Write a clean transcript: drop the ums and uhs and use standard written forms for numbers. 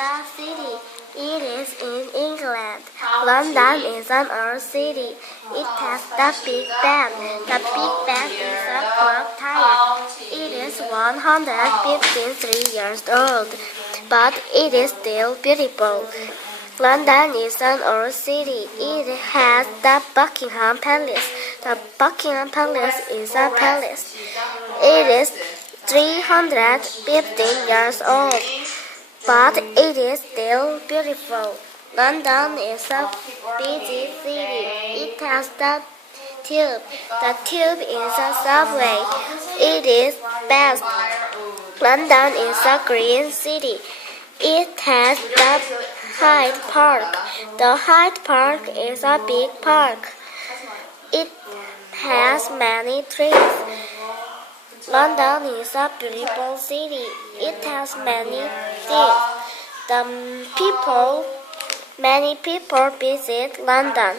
a city. It is in England. London is an old city. It has the Big Ben. The Big Ben is a clock tower. It is 153 years old, but it is still beautiful. London is an old city. It has the Buckingham Palace. The Buckingham Palace is a palace. It is 315 years old, but it is still beautiful. London is a busy city. It has the Tube. The Tube is a subway. It is best. London is a green city. It has the Hyde Park. The Hyde Park is a big park. It has many trees. London is a beautiful city. It has many things. Many people visit London.